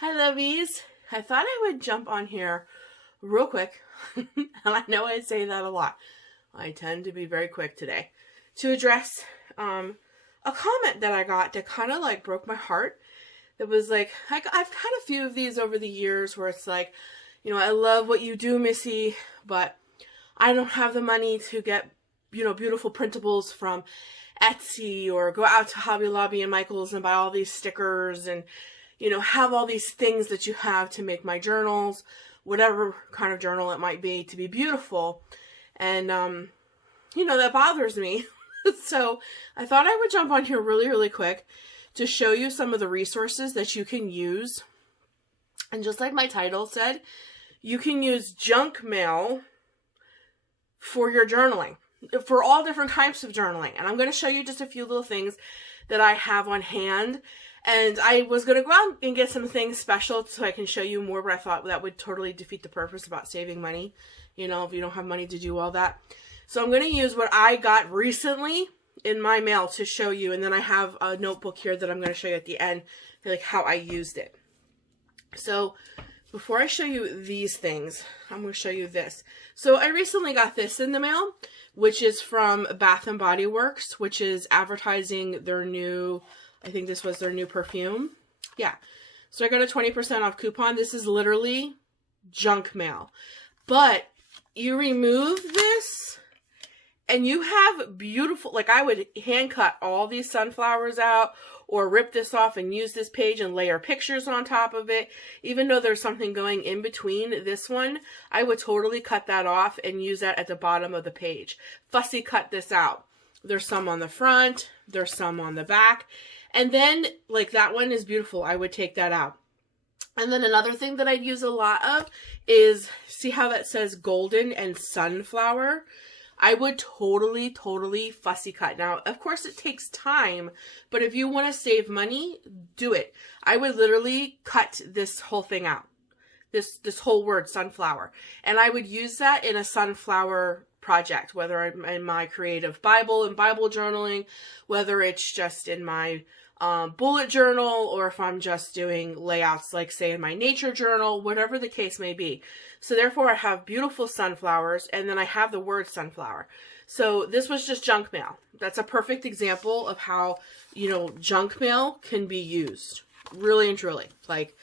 Hi, lovies. I thought I would jump on here real quick, and I know I say that a lot. I tend to be very quick today, to address a comment that I got that kind of like broke my heart. That was like, I've had a few of these over the years where it's like, I love what you do, Missy, but I don't have the money to get, beautiful printables from Etsy or go out to Hobby Lobby and Michael's and buy all these stickers and have all these things that you have to make my journals, whatever kind of journal it might be, to be beautiful. And, that bothers me. So I thought I would jump on here really, really quick to show you some of the resources that you can use. And just like my title said, you can use junk mail for your journaling, for all different types of journaling. And I'm going to show you just a few little things that I have on hand. And I was going to go out and get some things special so I can show you more, but I thought that would totally defeat the purpose about saving money, if you don't have money to do all that. So I'm going to use what I got recently in my mail to show you, and then I have a notebook here that I'm going to show you at the end, like how I used it. So before I show you these things, I'm going to show you this. So I recently got this in the mail, which is from Bath and Body Works, which is advertising their new, I think this was their new perfume. Yeah. So I got a 20% off coupon. This is literally junk mail. But you remove this and you have beautiful, like I would hand cut all these sunflowers out or rip this off and use this page and layer pictures on top of it. Even though there's something going in between this one, I would totally cut that off and use that at the bottom of the page. Fussy cut this out. There's some on the front. There's some on the back. And then, like, that one is beautiful. I would take that out. And then another thing that I'd use a lot of is, see how that says golden and sunflower? I would totally fussy cut. Now, of course, it takes time, but if you want to save money, do it. I would literally cut this whole thing out. This whole word, sunflower. And I would use that in a sunflower project, whether I'm in my creative Bible and Bible journaling, whether it's just in my bullet journal, or if I'm just doing layouts, like say in my nature journal, whatever the case may be. So therefore I have beautiful sunflowers, and then I have the word sunflower. So this was just junk mail. That's a perfect example of how, junk mail can be used. Really and truly. Like,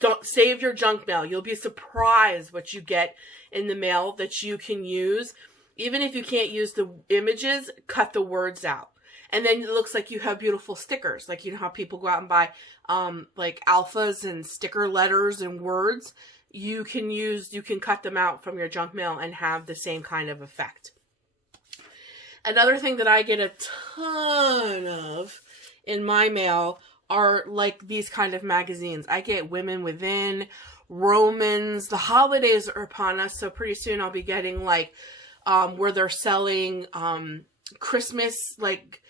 don't save your junk mail. You'll be surprised what you get in the mail that you can use. Even if you can't use the images, cut the words out. And then it looks like you have beautiful stickers. Like, how people go out and buy like alphas and sticker letters and words. You can cut them out from your junk mail and have the same kind of effect. Another thing that I get a ton of in my mail are like these kind of magazines. I get Women Within, Romans. The holidays are upon us, so pretty soon I'll be getting like where they're selling Christmas like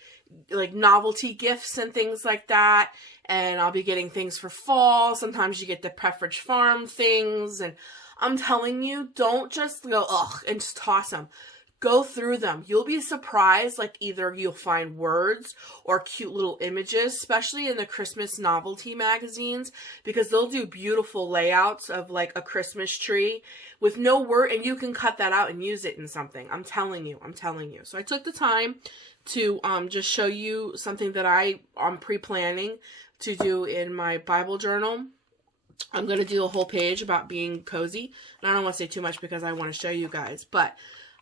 novelty gifts and things like that. And I'll be getting things for fall. Sometimes you get the Pepperidge Farm things. And I'm telling you, don't just go, ugh, and just toss them. Go through them. You'll be surprised, like either you'll find words or cute little images, especially in the Christmas novelty magazines, because they'll do beautiful layouts of like a Christmas tree with no word, and you can cut that out and use it in something. I'm telling you. So I took the time to just show you something that I'm pre-planning to do in my Bible journal. I'm going to do a whole page about being cozy, and I don't want to say too much because I want to show you guys, but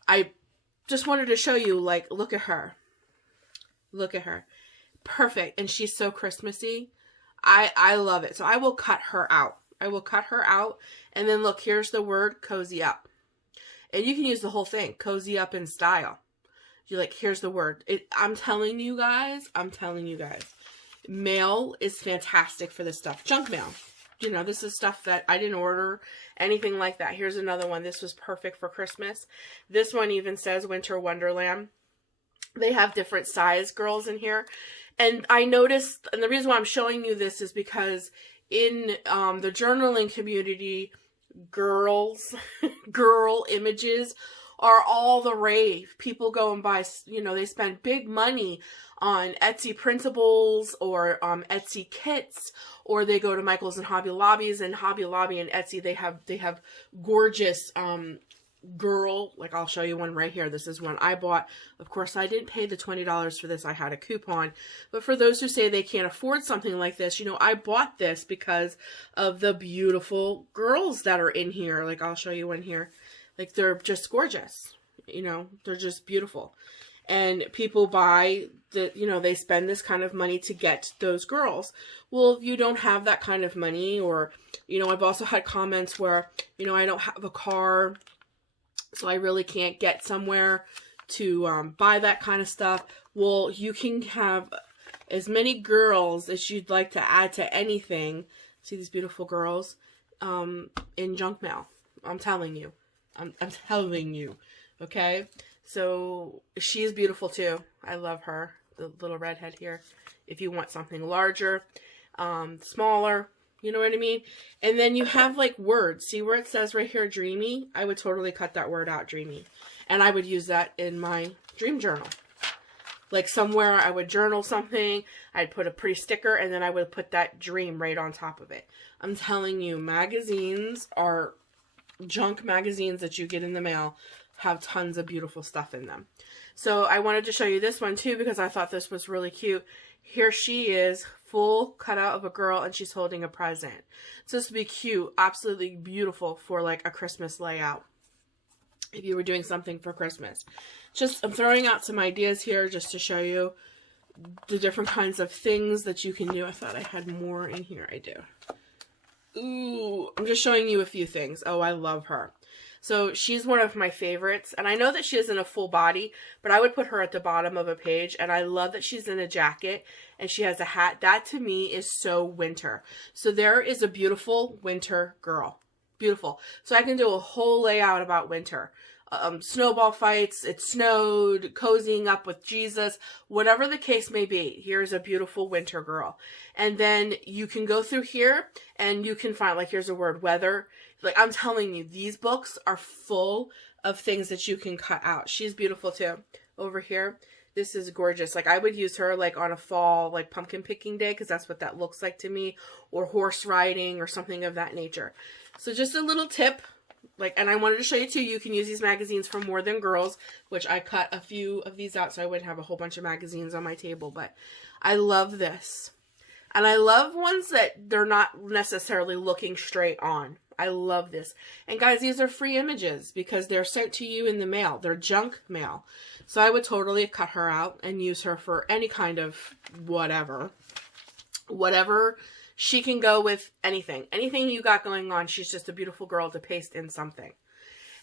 I just wanted to show you, like, look at her. Look at her. Perfect. And she's so Christmassy. I love it. So I will cut her out. And then look, here's the word cozy up. And you can use the whole thing. Cozy up in style. You're like, here's the word. I'm telling you guys. Mail is fantastic for this stuff. Junk mail. This is stuff that I didn't order, anything like that. Here's another one. This was perfect for Christmas. This one even says Winter Wonderland. They have different size girls in here. And I noticed, and the reason why I'm showing you this is because in the journaling community, girl images are all the rave. People go and buy, you know, they spend big money on Etsy printables or Etsy kits, or they go to Michael's and Hobby Lobbies, and Hobby Lobby and Etsy, they have gorgeous girl, like I'll show you one right here. This is one I bought. Of course, I didn't pay the $20 for this. I had a coupon. But for those who say they can't afford something like this, you know, I bought this because of the beautiful girls that are in here. Like I'll show you one here. Like they're just gorgeous. You know, they're just beautiful. And people buy the, you know, they spend this kind of money to get those girls. Well, if you don't have that kind of money, or, you know, I've also had comments where, you know, I don't have a car, so I really can't get somewhere to buy that kind of stuff. Well, you can have as many girls as you'd like to add to anything. See these beautiful girls in junk mail. I'm telling you. I'm telling you. Okay? So she's beautiful too. I love her. The little redhead here. If you want something larger, smaller, you know what I mean? And then you have like words. See where it says right here, dreamy? I would totally cut that word out, dreamy. And I would use that in my dream journal. Like somewhere I would journal something, I'd put a pretty sticker, and then I would put that dream right on top of it. I'm telling you, magazines are junk magazines that you get in the mail, have tons of beautiful stuff in them. So I wanted to show you this one too because I thought this was really cute. Here she is, full cutout of a girl, and she's holding a present. So this would be cute, absolutely beautiful for like a Christmas layout if you were doing something for Christmas. Just, I'm throwing out some ideas here just to show you the different kinds of things that you can do. I thought I had more in here. I do. Ooh, I'm just showing you a few things. Oh, I love her. So she's one of my favorites, and I know that she isn't a full body, but I would put her at the bottom of a page, and I love that she's in a jacket, and she has a hat. That, to me, is so winter. So there is a beautiful winter girl. Beautiful. So I can do a whole layout about winter. Snowball fights, it snowed, cozying up with Jesus, whatever the case may be. Here's a beautiful winter girl. And then you can go through here and you can find, like, here's a word, weather. Like, I'm telling you, these books are full of things that you can cut out. She's beautiful too. Over here, this is gorgeous. Like, I would use her like on a fall, like pumpkin picking day, because that's what that looks like to me, or horse riding or something of that nature. So just a little tip. Like, and I wanted to show you too, you can use these magazines for more than girls, which I cut a few of these out so I wouldn't have a whole bunch of magazines on my table, but I love this. And I love ones that they're not necessarily looking straight on. I love this. And guys, these are free images because they're sent to you in the mail. They're junk mail. So I would totally cut her out and use her for any kind of whatever. Whatever. She can go with anything. Anything you got going on, she's just a beautiful girl to paste in something.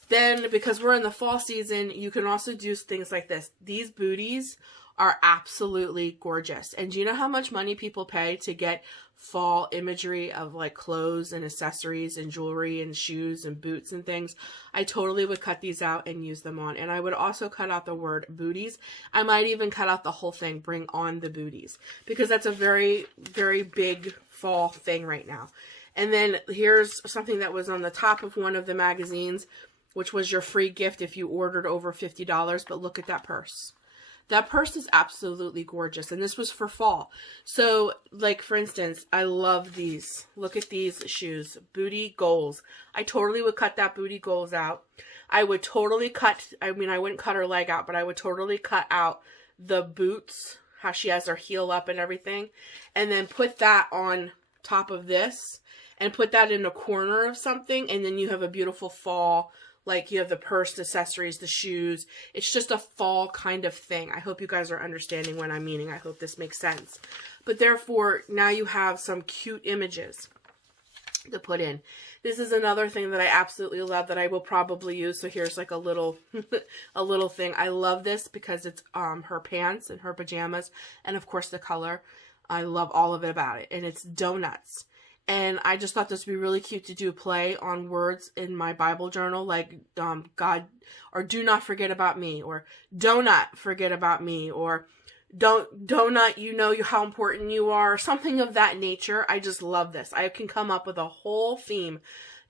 Then, because we're in the fall season, you can also do things like this. These booties are absolutely gorgeous. And do you know how much money people pay to get fall imagery of like clothes and accessories and jewelry and shoes and boots and things? I totally would cut these out and use them on. And I would also cut out the word booties. I might even cut out the whole thing, bring on the booties, because that's a very, very big fall thing right now. And then here's something that was on the top of one of the magazines, which was your free gift if you ordered over $50. But look at that purse. That purse is absolutely gorgeous, and this was for fall. So, like, for instance, I love these. Look at these shoes. Booty goals. I totally would cut that booty goals out. I would totally cut, I mean, I wouldn't cut her leg out, but I would totally cut out the boots, how she has her heel up and everything, and then put that on top of this, and put that in a corner of something, and then you have a beautiful fall. Like, you have the purse, the accessories, the shoes. It's just a fall kind of thing. I hope you guys are understanding what I'm meaning. I hope this makes sense. But therefore, now you have some cute images to put in. This is another thing that I absolutely love that I will probably use. So here's like a little a little thing. I love this because it's her pants and her pajamas, and of course the color. I love all of it about it. And it's donuts. And I just thought this would be really cute to do a play on words in my Bible journal, like God, or do not forget about me, or donut forget about me, or donut, you know how important you are, something of that nature. I just love this. I can come up with a whole theme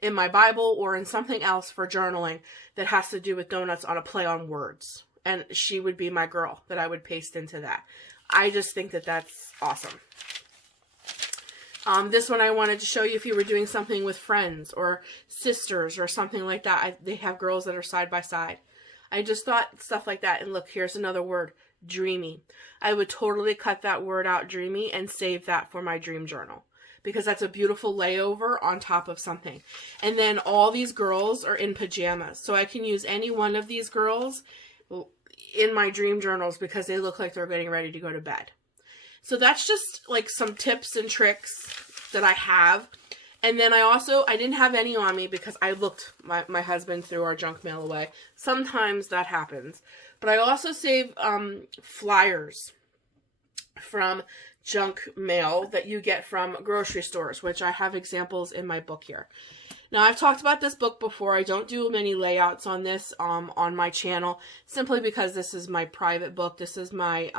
in my Bible or in something else for journaling that has to do with donuts on a play on words. And she would be my girl that I would paste into that. I just think that that's awesome. This one I wanted to show you if you were doing something with friends or sisters or something like that. They have girls that are side by side. I just thought stuff like that. And look, here's another word, dreamy. I would totally cut that word out, dreamy, and save that for my dream journal, because that's a beautiful layover on top of something. And then all these girls are in pajamas. So I can use any one of these girls in my dream journals because they look like they're getting ready to go to bed. So that's just like some tips and tricks that I have. And then I didn't have any on me because I looked my husband threw our junk mail away. Sometimes that happens. But I also save flyers from junk mail that you get from grocery stores, which I have examples in my book here. Now, I've talked about this book before. I don't do many layouts on this on my channel, simply because this is my private book. This is my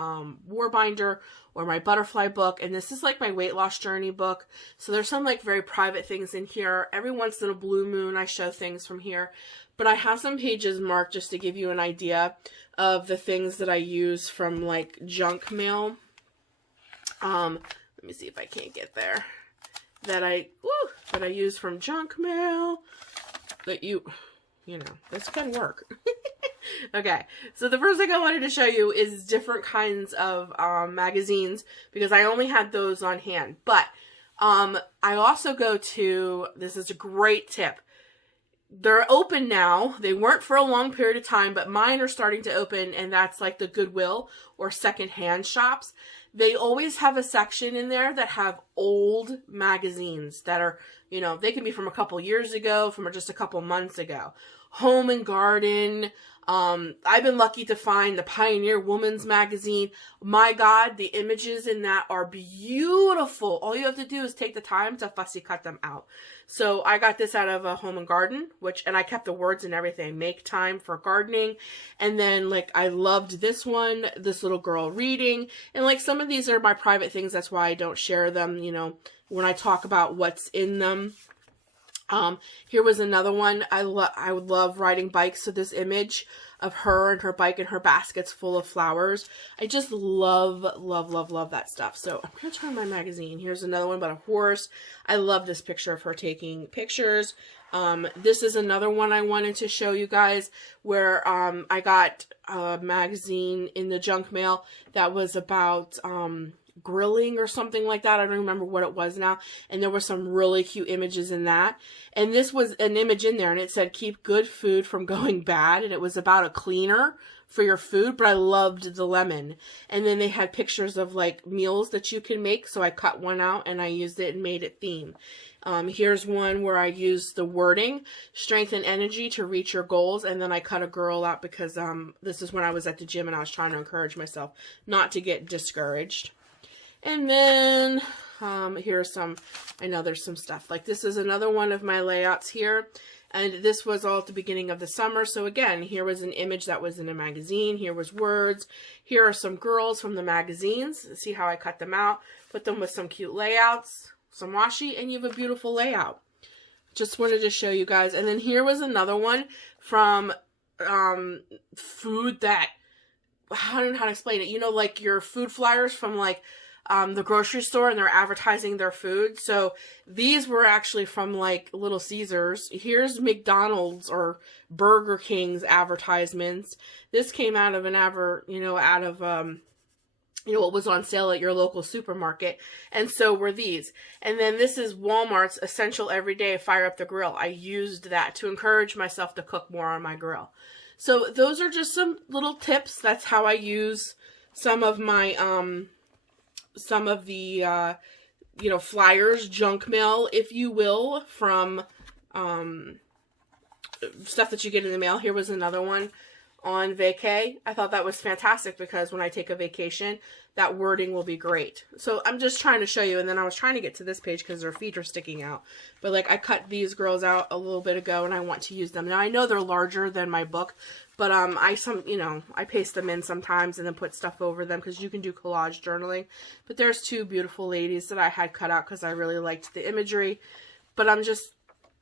war binder or my butterfly book, and this is like my weight loss journey book. So there's some like very private things in here. Every once in a blue moon, I show things from here. But I have some pages marked just to give you an idea of the things that I use from like junk mail. Let me see if I can't get there. That I use from junk mail. That you know, this can work. Okay, so the first thing I wanted to show you is different kinds of magazines, because I only had those on hand. But I also go to, this is a great tip. They're open now. They weren't for a long period of time, but mine are starting to open, and that's like the Goodwill or secondhand shops. They always have a section in there that have old magazines that are, you know, they can be from a couple years ago, from just a couple months ago. Home and Garden. I've been lucky to find the Pioneer Woman's Magazine. My God, the images in that are beautiful. All you have to do is take the time to fussy cut them out. So I got this out of a Home and Garden, and I kept the words and everything. Make time for gardening. And then, like, I loved this one, this little girl reading. And, like, some of these are my private things. That's why I don't share them, you know, when I talk about what's in them. Here was another one. I would love riding bikes. So this image of her and her bike and her baskets full of flowers. I just love, love, love, love that stuff. So I'm going to turn my magazine. Here's another one about a horse. I love this picture of her taking pictures. This is another one I wanted to show you guys where, I got a magazine in the junk mail that was about, grilling or something like that. I don't remember what it was now. And there were some really cute images in that. And this was an image in there, and it said, keep good food from going bad. And it was about a cleaner for your food, but I loved the lemon. And then they had pictures of like meals that you can make. So I cut one out and I used it and made it theme. Here's one where I used the wording, strength and energy to reach your goals. And then I cut a girl out because, this is when I was at the gym and I was trying to encourage myself not to get discouraged. And then, here's some, I know there's some stuff. Like this is another one of my layouts here. And this was all at the beginning of the summer. So again, here was an image that was in a magazine. Here was words. Here are some girls from the magazines. See how I cut them out? Put them with some cute layouts, some washi, and you have a beautiful layout. Just wanted to show you guys. And then here was another one from food that, I don't know how to explain it. You know, like your food flyers from like, the grocery store, and they're advertising their food. So these were actually from like Little Caesars. Here's McDonald's or Burger King's advertisements. This came out of what was on sale at your local supermarket. And so were these. And then this is Walmart's Essential Everyday Fire Up the Grill. I used that to encourage myself to cook more on my grill. So those are just some little tips. That's how I use some of my, some of the, flyers, junk mail, if you will, from stuff that you get in the mail. Here was another one on vacay. I thought that was fantastic because when I take a vacation, that wording will be great. So I'm just trying to show you. And then I was trying to get to this page because their feet are sticking out. But like I cut these girls out a little bit ago and I want to use them. Now I know they're larger than my book, but I paste them in sometimes and then put stuff over them because you can do collage journaling. But there's two beautiful ladies that I had cut out because I really liked the imagery. But I'm just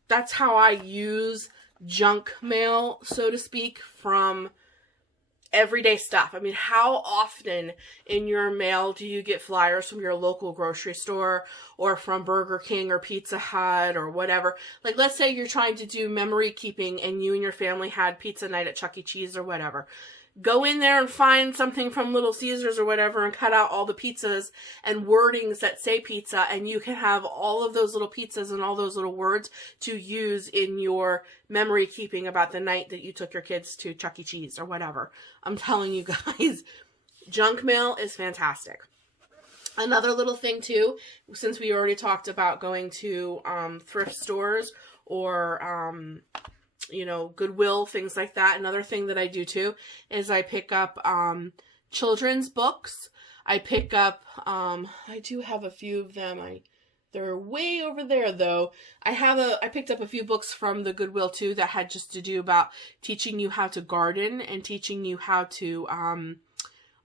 that's how I use junk mail, so to speak, from everyday stuff. I mean, how often in your mail do you get flyers from your local grocery store or from Burger King or Pizza Hut or whatever? Like, let's say you're trying to do memory keeping and you and your family had pizza night at Chuck E. Cheese or whatever. Go in there and find something from Little Caesars or whatever and cut out all the pizzas and wordings that say pizza, and you can have all of those little pizzas and all those little words to use in your memory keeping about the night that you took your kids to Chuck E. Cheese or whatever. I'm telling you guys, junk mail is fantastic. Another little thing too, since we already talked about going to thrift stores or you know, Goodwill, things like that. Another thing that I do too is I pick up children's books. I pick up, I do have a few of them. They're way over there though. I picked up a few books from the Goodwill too that had just to do about teaching you how to garden and teaching you how to,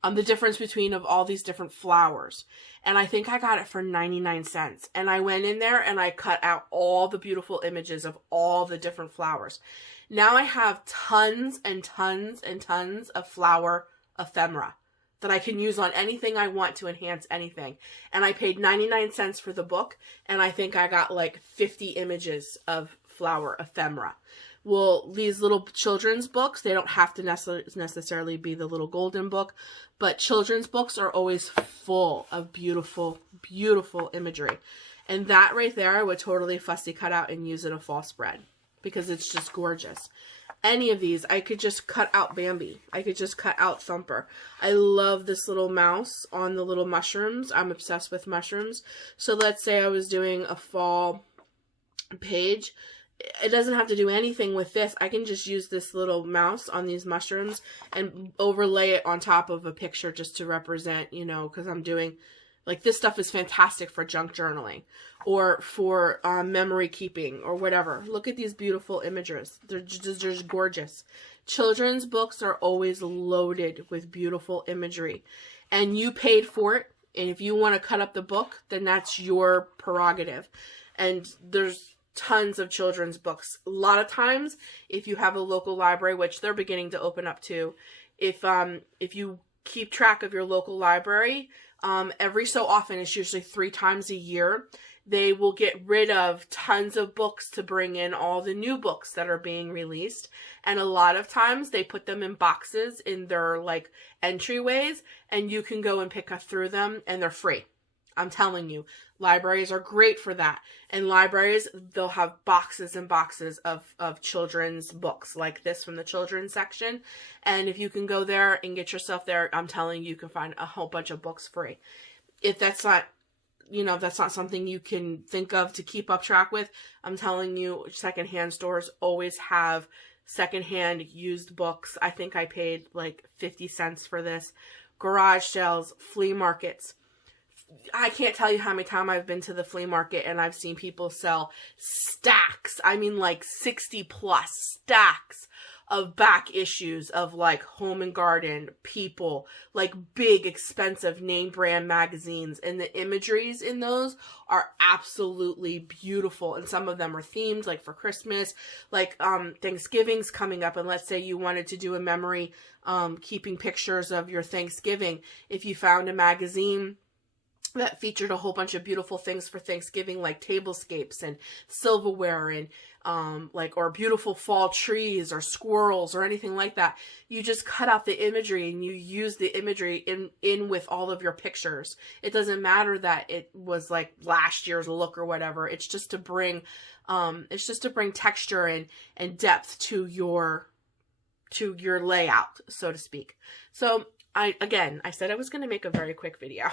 the difference between of all these different flowers. And I think I got it for 99 cents. And I went in there and I cut out all the beautiful images of all the different flowers. Now I have tons and tons and tons of flower ephemera that I can use on anything I want to enhance anything. And I paid 99 cents for the book, and I think I got like 50 images of flower ephemera. Well, these little children's books, they don't have to necessarily be the little golden book, but children's books are always full of beautiful, beautiful imagery. And that right there, I would totally fussy cut out and use in a fall spread because it's just gorgeous. Any of these, I could just cut out Bambi. I could just cut out Thumper. I love this little mouse on the little mushrooms. I'm obsessed with mushrooms. So let's say I was doing a fall page. It doesn't have to do anything with this. I can just use this little mouse on these mushrooms and overlay it on top of a picture just to represent, you know, because I'm doing, like, this stuff is fantastic for junk journaling or for memory keeping or whatever. Look at these beautiful images. They're just gorgeous. Children's books are always loaded with beautiful imagery, and you paid for it. And if you want to cut up the book, then that's your prerogative. And there's tons of children's books. A lot of times, if you have a local library, which they're beginning to open up to, if you keep track of your local library, every so often, it's usually 3 times a year, they will get rid of tons of books to bring in all the new books that are being released. And a lot of times they put them in boxes in their like entryways, and you can go and pick up through them, and they're free. I'm telling you, libraries are great for that. And libraries, they'll have boxes and boxes of children's books like this from the children's section. And if you can go there and get yourself there, I'm telling you, you can find a whole bunch of books free. If that's not, you know, that's not something you can think of to keep up track with, I'm telling you, secondhand stores always have secondhand used books. I think I paid like 50 cents for this. Garage sales, flea markets. I can't tell you how many times I've been to the flea market and I've seen people sell stacks. I mean, like 60 plus stacks of back issues of like Home and Garden, People, like big expensive name brand magazines. And the imageries in those are absolutely beautiful. And some of them are themed, like for Christmas, like Thanksgiving's coming up. And let's say you wanted to do a memory keeping pictures of your Thanksgiving. If you found a magazine that featured a whole bunch of beautiful things for Thanksgiving, like tablescapes and silverware and or beautiful fall trees or squirrels or anything like that. You just cut out the imagery and you use the imagery in with all of your pictures. It doesn't matter that it was like last year's look or whatever. It's just to bring texture and depth to your layout, so to speak. So I said I was going to make a very quick video.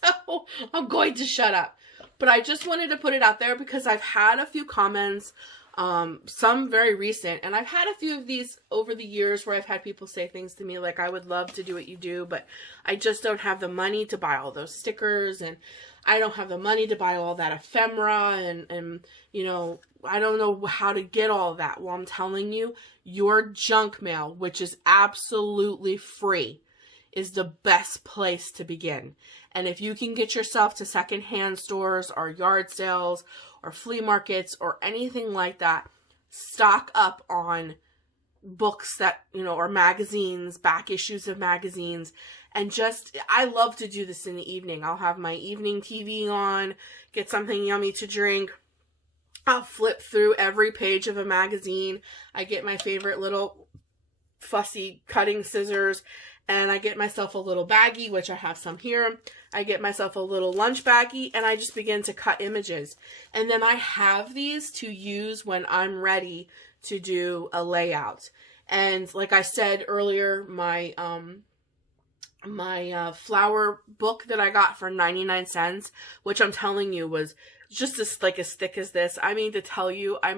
So I'm going to shut up. But I just wanted to put it out there because I've had a few comments, some very recent, and I've had a few of these over the years where I've had people say things to me like, I would love to do what you do, but I just don't have the money to buy all those stickers, and I don't have the money to buy all that ephemera, and you know, I don't know how to get all of that. Well, I'm telling you, your junk mail, which is absolutely free, is the best place to begin. And if you can get yourself to secondhand stores or yard sales or flea markets or anything like that, stock up on books that, you know, or magazines, back issues of magazines. And just, I love to do this in the evening. I'll have my evening TV on, get something yummy to drink. I'll flip through every page of a magazine. I get my favorite little fussy cutting scissors, and I get myself a little baggie, which I have some here. I get myself a little lunch baggie, and I just begin to cut images. And then I have these to use when I'm ready to do a layout. And like I said earlier, my flower book that I got for 99 cents, which I'm telling you was just as thick as this. I mean, to tell you, I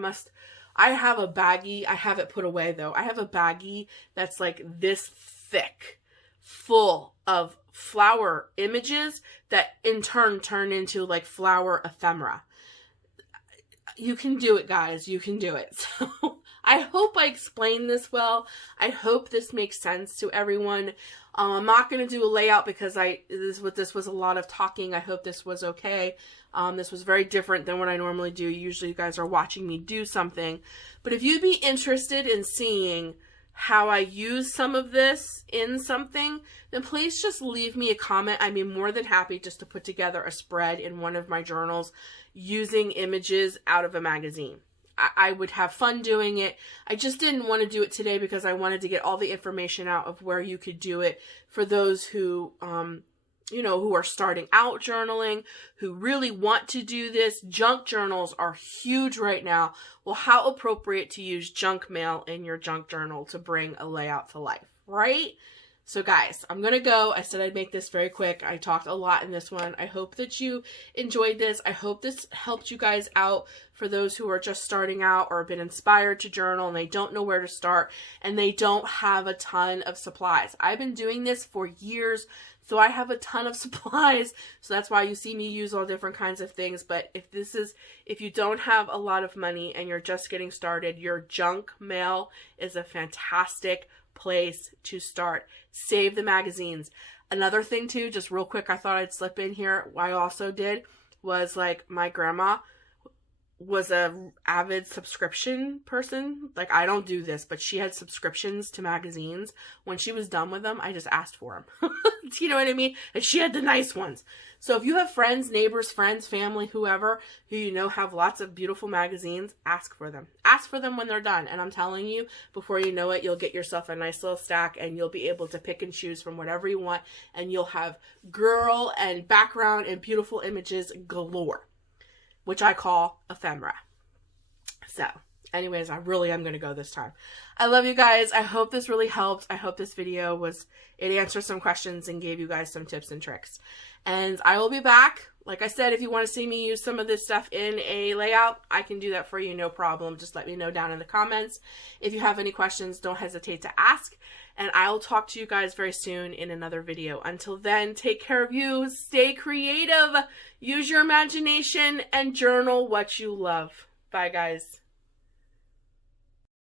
have a baggie. I have it put away though. I have a baggie that's like this thick, full of flower images that in turn turn into like flower ephemera. You can do it, guys. You can do it. So I hope I explained this well. I hope this makes sense to everyone. I'm not going to do a layout because this was a lot of talking. I hope this was okay. This was very different than what I normally do. Usually you guys are watching me do something. But if you'd be interested in seeing how I use some of this in something, then please just leave me a comment. I'd be more than happy just to put together a spread in one of my journals using images out of a magazine. I would have fun doing it. I just didn't want to do it today because I wanted to get all the information out of where you could do it for those who, you know, who are starting out journaling, who really want to do this. Junk journals are huge right now. Well, how appropriate to use junk mail in your junk journal to bring a layout to life, right? So guys, I'm going to go. I said I'd make this very quick. I talked a lot in this one. I hope that you enjoyed this. I hope this helped you guys out for those who are just starting out or have been inspired to journal and they don't know where to start and they don't have a ton of supplies. I've been doing this for years, so I have a ton of supplies. So that's why you see me use all different kinds of things. But if you don't have a lot of money and you're just getting started, your junk mail is a fantastic place to start. Save the magazines. Another thing too, just real quick, I thought I'd slip in here. What I also did was, like, my grandma was a avid subscription person. Like, I don't do this, but she had subscriptions to magazines. When she was done with them, I just asked for them. You know what I mean? And she had the nice ones. So if you have friends, neighbors, friends, family, whoever, who you know have lots of beautiful magazines, ask for them. Ask for them when they're done. And I'm telling you, before you know it, you'll get yourself a nice little stack and you'll be able to pick and choose from whatever you want. And you'll have girl and background and beautiful images galore, which I call ephemera. So, anyways, I really am going to go this time. I love you guys. I hope this really helped. I hope this video it answered some questions and gave you guys some tips and tricks. And I will be back. Like I said, if you want to see me use some of this stuff in a layout, I can do that for you, no problem. Just let me know down in the comments. If you have any questions, don't hesitate to ask. And I'll talk to you guys very soon in another video. Until then, take care of you. Stay creative. Use your imagination and journal what you love. Bye, guys.